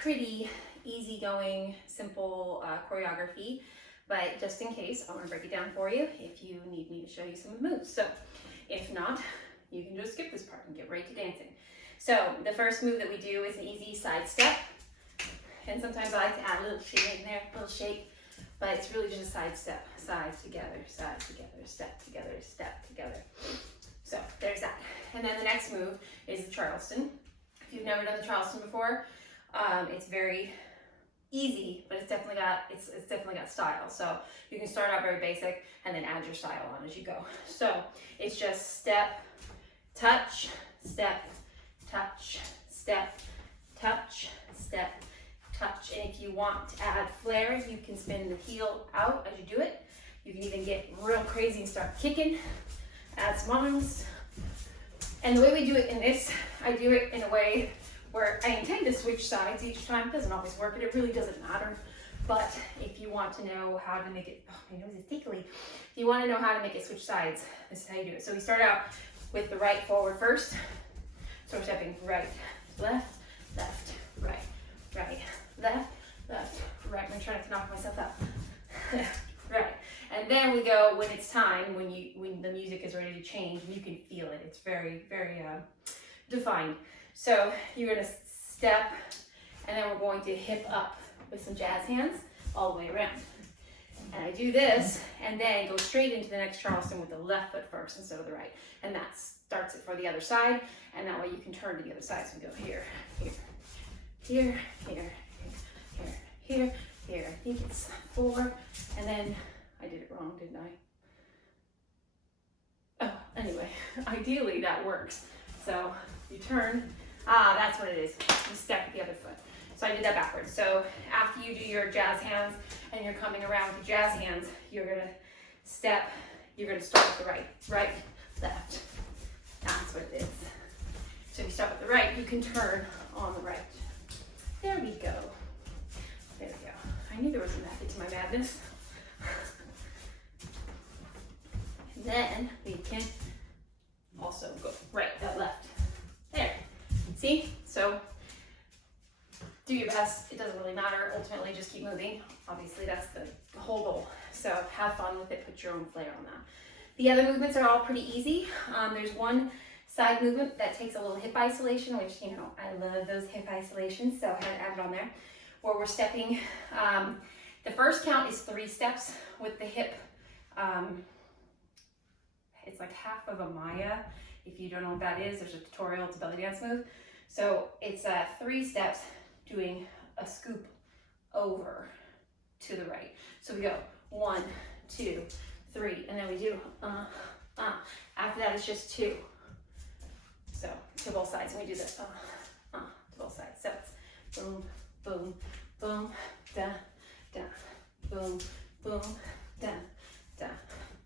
Pretty easygoing, simple choreography, but just in case, I'm gonna break it down for you if you need me to show you some of the moves. So if not, you can just skip this part and get right to dancing. So the first move that we do is an easy side step. And sometimes I like to add a little shake in there, a little shake, but it's really just a side step, sides together, step together, step together. So there's that. And then the next move is the Charleston. If you've never done the Charleston before, it's very easy, but it's definitely got style. So you can start out very basic and then add your style on as you go. So it's just step, touch, step, touch, step, touch, step, touch. And if you want to add flair, you can spin the heel out as you do it. You can even get real crazy and start kicking, add some arms. And the way we do it in this, I do it in a way where I intend to switch sides each time. It doesn't always work, and it really doesn't matter. But if you want to know how to make it, oh, my nose is tickly. If you want to know how to make it switch sides, this is how you do it. So we start out with the right forward first. So we're stepping right, left, left, right, right, left, left, right. I'm trying to knock myself out. Right. And then we go when it's time, when the music is ready to change, and you can feel it. It's very, very defined. So you're going to step, and then we're going to hip up with some jazz hands all the way around. And I do this, and then go straight into the next Charleston with the left foot first instead of the right. And that starts it for the other side, and that way you can turn to the other side. So go here, here, here, here, here, here, here. I think it's 4, and then I did it wrong, didn't I? Oh, anyway, ideally that works. So you turn. That's what it is. You step with the other foot. So I did that backwards. So after you do your jazz hands and you're coming around with your jazz hands, you're gonna step, you're gonna start with the right, right, left. That's what it is. So if you start with the right, you can turn on the right. There we go. There we go. I knew there was a method to my madness. And then we can also go right, that left. There. See? So do your best. It doesn't really matter. Ultimately, just keep moving. Obviously, that's the whole goal. So have fun with it. Put your own flair on that. The other movements are all pretty easy. There's one side movement that takes a little hip isolation, which, you know, I love those hip isolations. So I had to add it on there, where we're stepping. The first count is 3 steps with the hip. It's like half of a Maya. If you don't know what that is, there's a tutorial. It's a belly dance move. So it's 3 steps doing a scoop over, to the right. So we go 1, 2, 3, and then we do After that, it's just 2. So to both sides, and we do the to both sides. So it's boom, boom, boom, da, da, boom, boom, da, da,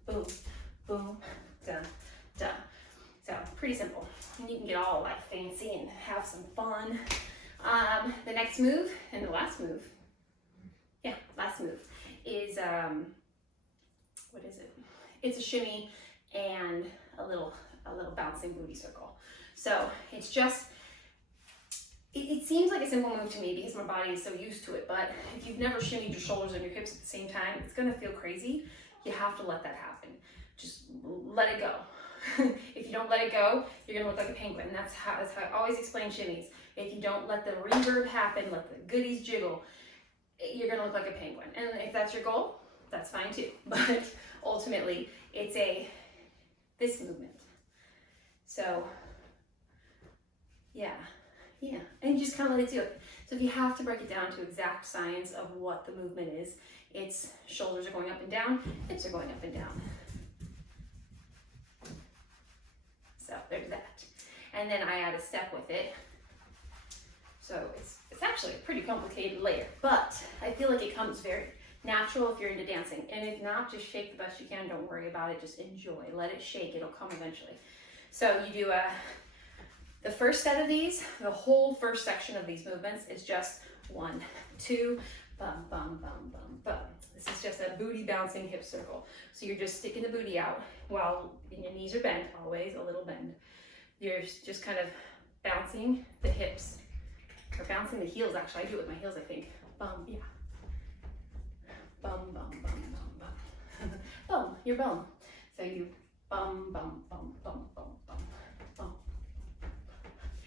boom, boom, da, da. So pretty simple. And you can get all like fancy and have some fun. The next move and the last move, last move is what is it? It's a shimmy and a little bouncing booty circle. So it's just, it seems like a simple move to me because my body is so used to it, but if you've never shimmied your shoulders and your hips at the same time, it's gonna feel crazy. You have to let that happen. Just let it go. If you don't let it go, you're gonna look like a penguin. That's how I always explain shimmies. If you don't let the reverb happen, let the goodies jiggle, you're gonna look like a penguin. And if that's your goal, that's fine too. But ultimately, it's this movement. So yeah, and you just kind of let it do it. So if you have to break it down to exact science of what the movement is, it's shoulders are going up and down, hips are going up and down. So there's that. And then I add a step with it. So it's actually a pretty complicated layer, but I feel like it comes very natural if you're into dancing. And if not, just shake the best you can. Don't worry about it. Just enjoy. Let it shake. It'll come eventually. So you do the first set of these, the whole first section of these movements is just 1, 2, bum, bum, bum, bum, bum. This is just a booty bouncing hip circle. So you're just sticking the booty out while your knees are bent, always a little bend. You're just kind of bouncing the hips, or bouncing the heels actually. I do it with my heels, I think. Bum, yeah. Bum, bum, bum, bum, bum. Bum, your bum. So you bum, bum, bum, bum, bum, bum, bum.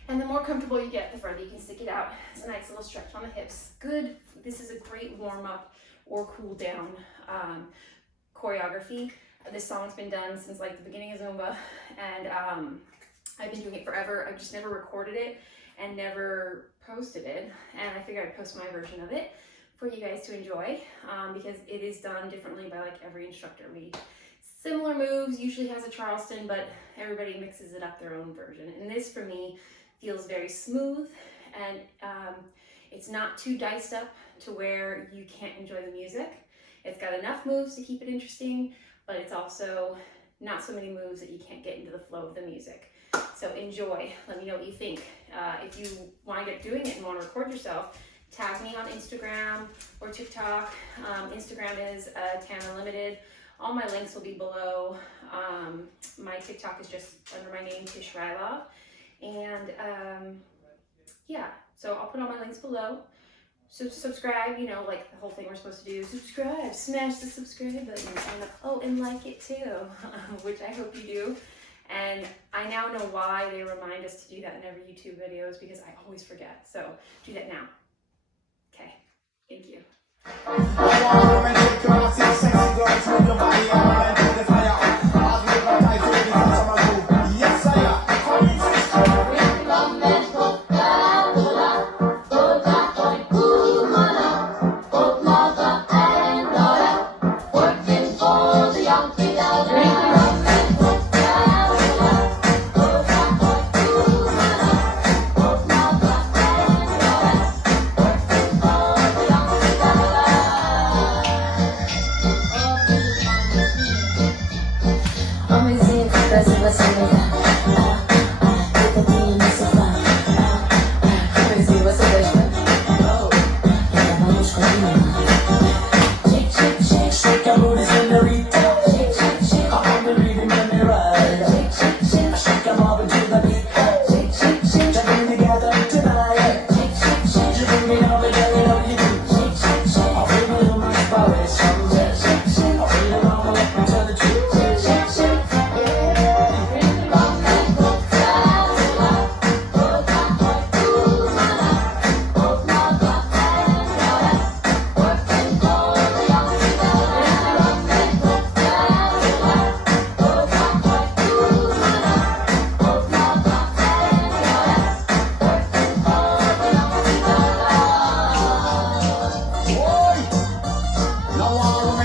And the more comfortable you get, the further you can stick it out. It's a nice little stretch on the hips. Good. This is a great warm up or cool down choreography. This song's been done since like the beginning of Zumba, and I've been doing it forever. I've just never recorded it and never posted it, and I figured I'd post my version of it for you guys to enjoy because it is done differently by like every instructor. Similar moves, usually has a Charleston, but everybody mixes it up their own version. And this for me feels very smooth, and it's not too diced up to where you can't enjoy the music. It's got enough moves to keep it interesting, but it's also not so many moves that you can't get into the flow of the music. So enjoy. Let me know what you think. If you wind up doing it and want to record yourself, tag me on Instagram or TikTok. Instagram is Tanner Limited. All my links will be below. My TikTok is just under my name, Tish Rylov. And yeah, so I'll put all my links below. So subscribe, you know, like the whole thing we're supposed to do. Subscribe, smash the subscribe button, and like it too, which I hope you do. And I now know why they remind us to do that in every YouTube video, is because I always forget. So do that now. Okay, thank you.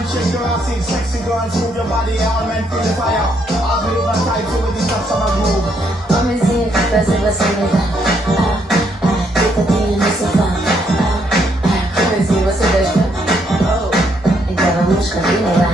Shake your ass in, sexy girls, move your body, all men feel the fire. As we over tight to with the steps of a groove. Homenzinho que prazer você me dá. Deitadinho no sofá. Homenzinho, você gosta? Oh. Então vamos combinar.